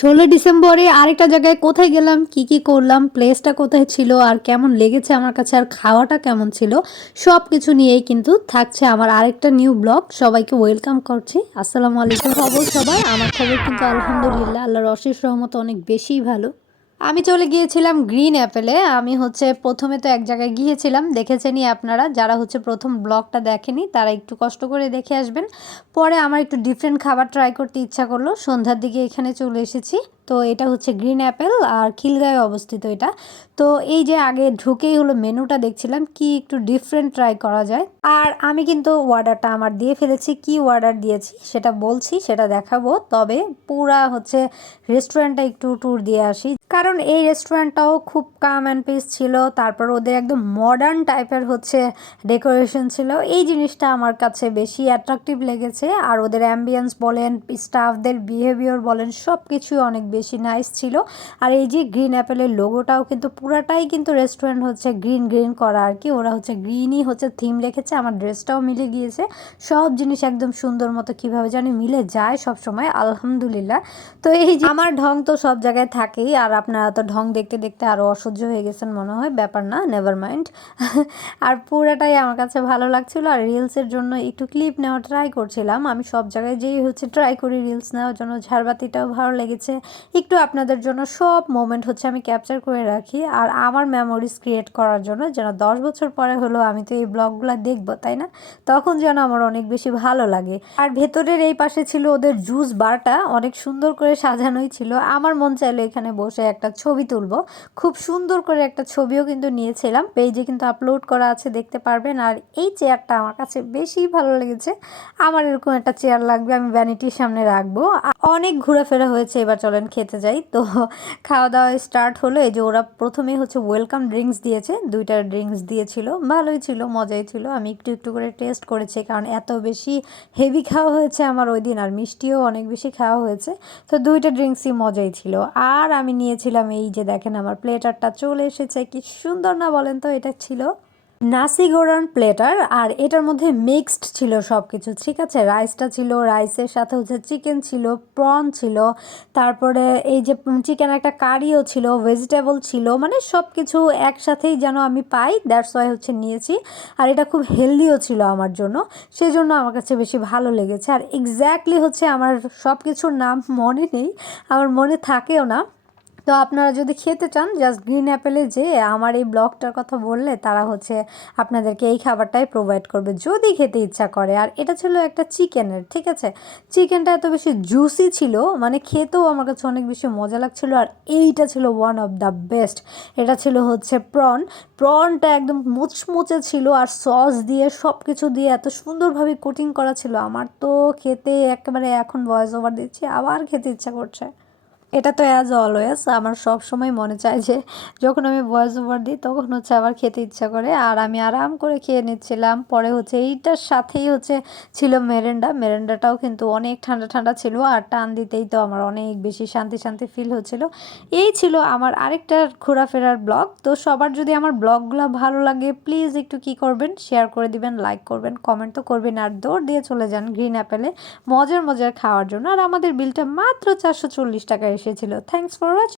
ষোলো ডিসেম্বরে আরেকটা জায়গায় কোথায় গেলাম, কি কি করলাম প্লেসটা কোথায় ছিল আর কেমন লেগেছে আমার কাছে আর খাওয়াটা কেমন ছিল সব কিছু নিয়েই কিন্তু থাকছে আমার আরেকটা নিউ ব্লগ সবাইকে ওয়েলকাম করছি। আসসালামু আলাইকুম। খবর সবাই আমার খবর কিন্তু আলহামদুলিল্লাহ, আল্লাহর অশেষ রহমত অনেক বেশি ভালো। আমি চলে গিয়েছিলাম গ্রিন অ্যাপেলে। আমি হচ্ছে প্রথমে তো এক জায়গায় গিয়েছিলাম। দেখেছেনই আপনারা, যারা হচ্ছে প্রথম ব্লগটা দেখেনি, তারা একটু কষ্ট করে দেখে আসবেন। পরে আমার একটু ডিফারেন্ট খাবার ট্রাই করতে ইচ্ছা করল। সন্ধ্যার দিকে এখানে চলে এসেছি। তো এটা হচ্ছে গ্রিন অ্যাপেল আর খিলগাঁয়ে অবস্থিত এটা। তো এই যে আগে ঢুকেই হলো মেনুটা দেখছিলাম, কি একটু ডিফারেন্ট ট্রাই করা যায়। আর আমি কিন্তু অর্ডারটা আমার দিয়ে ফেলেছি, কি অর্ডার দিয়েছি সেটা বলছি, সেটা দেখাবো। তবে পুরা হচ্ছে রেস্টুরেন্টটা একটু ট্যুর দিয়ে আসি। কারণ এই রেস্টুরেন্টটাও খুব কাম অ্যান্ড পিস ছিল, তারপর ওদের একদম মডার্ন টাইপের হচ্ছে ডেকোরেশন ছিল। এই জিনিসটা আমার কাছে বেশি অ্যাট্রাকটিভ লেগেছে, আর ওদের অ্যাম্বিয়েন্স বলেন স্টাফদের বিহেভিয়ার বলেন সব কিছুই অনেক বেশি নাইস ছিল। আর এই যে গ্রিন অ্যাপেলের লোগোটাও কিন্তু পুরাটাই কিন্তু রেস্টুরেন্ট হচ্ছে গ্রিন গ্রিন করা আর কি। ওরা হচ্ছে গ্রিনই হচ্ছে থিম রেখেছে। আমার ড্রেসটাও মিলে গিয়েছে। সব জিনিস একদম সুন্দর মতো কীভাবে জানি মিলে যায় সব সময় আলহামদুলিল্লাহ। তো এই যে আমার ঢং তো সব জায়গায় থাকেই। আর আপনারা তো ঢং দেখতে দেখতে আরও অসহ্য হয়ে গেছেন মনে হয়। ব্যাপার না নেভার মাইন্ড আর পুরাটাই আমার কাছে ভালো লাগছিল। আর রিলসের জন্য একটু ক্লিপ নেওয়া ট্রাই করছিলাম। আমি সব জায়গায় যেই হচ্ছে ট্রাই করি রিলস নেওয়ার জন্য, ঝাড়বাতিটাও ভালো লেগেছে। একটু আপনাদের জন্য সব মোমেন্ট হচ্ছে আমি ক্যাপচার করে রাখি আর আমার মেমোরিজ ক্রিয়েট করার জন্য যেন দশ বছর পরে হলো আমি তো এই ব্লগগুলো দেখব, তাই না? তখন যেন আমার অনেক বেশি ভালো লাগে। আর ভেতরের এই পাশে ছিল ওদের জুস বারটা অনেক সুন্দর করে সাজানোই ছিল। আমার মন চাইলো এখানে বসে একটা ছবি তুলবো। খুব সুন্দর করে একটা ছবিও কিন্তু নিয়েছিলাম। পেজে কিন্তু আপলোড করা আছে, দেখতে পারবেন। আর এই চেয়ারটা আমার কাছে বেশি ভালো লেগেছে। আমার এরকম একটা চেয়ার লাগবে, আমি ভ্যানিটির সামনে রাখব। অনেক ঘোরাফেরা হয়েছে, এবার চলেন খেতে যাই। তো খাওয়া দাওয়া স্টার্ট হলো, এই যে ওরা প্রথমেই হচ্ছে ওয়েলকাম ড্রিঙ্কস দিয়েছে। দুইটা ড্রিঙ্কস দিয়েছিল। ভালোই ছিল, মজাই ছিল। আমি একটু একটু করে টেস্ট করেছি, কারণ এত বেশি হেভি খাওয়া হয়েছে আমার ওই দিন, আর মিষ্টিও অনেক বেশি খাওয়া হয়েছে। তো দুইটা ড্রিঙ্কসই মজাই ছিল। আর আমি নিয়েছিলাম এই যে দেখেন আমার প্লেটারটা চলে এসেছে, কি সুন্দর না বলেন তো এটা ছিল? নাসি গোরান প্লেটার, আর এটার মধ্যে মিক্সড ছিল সব কিছু ঠিক আছে, রাইসটা ছিল, রাইসের সাথে হচ্ছে চিকেন ছিল, প্রন ছিল, তারপরে এই যে চিকেন একটা কারিও ছিল, ভেজিটেবল ছিল মানে সব কিছু একসাথেই যেন আমি পাই দ্যাটস ওয়াই হচ্ছে নিয়েছি। আর এটা খুব হেলদিও ছিল আমার জন্য সেই জন্য আমার কাছে বেশি ভালো লেগেছে। আর এক্স্যাক্টলি হচ্ছে আমার সব কিছুর নাম মনে নেই, আমার মনে থাকেও না। তো আপনারা যদি খেতে চান জাস্ট গ্রিন অ্যাপেলে যে আমার এই ব্লগটার কথা বললে, তারা হচ্ছে আপনাদেরকে এই খাবারটাই প্রোভাইড করবে যদি খেতে ইচ্ছা করে। আর এটা ছিল একটা চিকেনের, ঠিক আছে? চিকেনটা এত বেশি জুসি ছিল মানে খেতেও আমার কাছে অনেক বেশি মজা লাগছিল, আর এইটা ছিল ওয়ান অফ দ্য বেস্ট এটা ছিল হচ্ছে প্রন প্রনটা একদম মুচমুচে ছিল, আর সস দিয়ে সব কিছু দিয়ে এত সুন্দরভাবে কোটিং করা ছিল। আমার তো খেতে একেবারে এখন ভয়েস ওভার দিচ্ছি, আবার খেতে ইচ্ছা করছে। এটা তো অ্যাজ অলওয়েজ আমার সব সময় মনে চায় যে যখন আমি ভয়েস ওভার দিই, তখন হচ্ছে আবার খেতে ইচ্ছা করে। আর আমি আরাম করে খেয়ে নিচ্ছিলাম। পরে হচ্ছে এইটার সাথেই হচ্ছে ছিল মেরেন্ডা। মেরেন্ডাটাও কিন্তু অনেক ঠান্ডা ঠান্ডা ছিল আর টান দিতেই তো আমার অনেক বেশি শান্তি শান্তি ফিল হচ্ছিল। এই ছিল আমার আরেকটা ঘোরাফেরার ব্লগ তো সবার যদি আমার ব্লগগুলো ভালো লাগে প্লিজ একটু কি করবেন? শেয়ার করে দিবেন লাইক করবেন কমেন্ট তো করবেন। আর দৌড় দিয়ে চলে যান গ্রিন অ্যাপেলে মজার মজার খাওয়ার জন্য। আর আমাদের বিলটা মাত্র চারশো চল্লিশ টাকা এসেছিল। Thanks for watch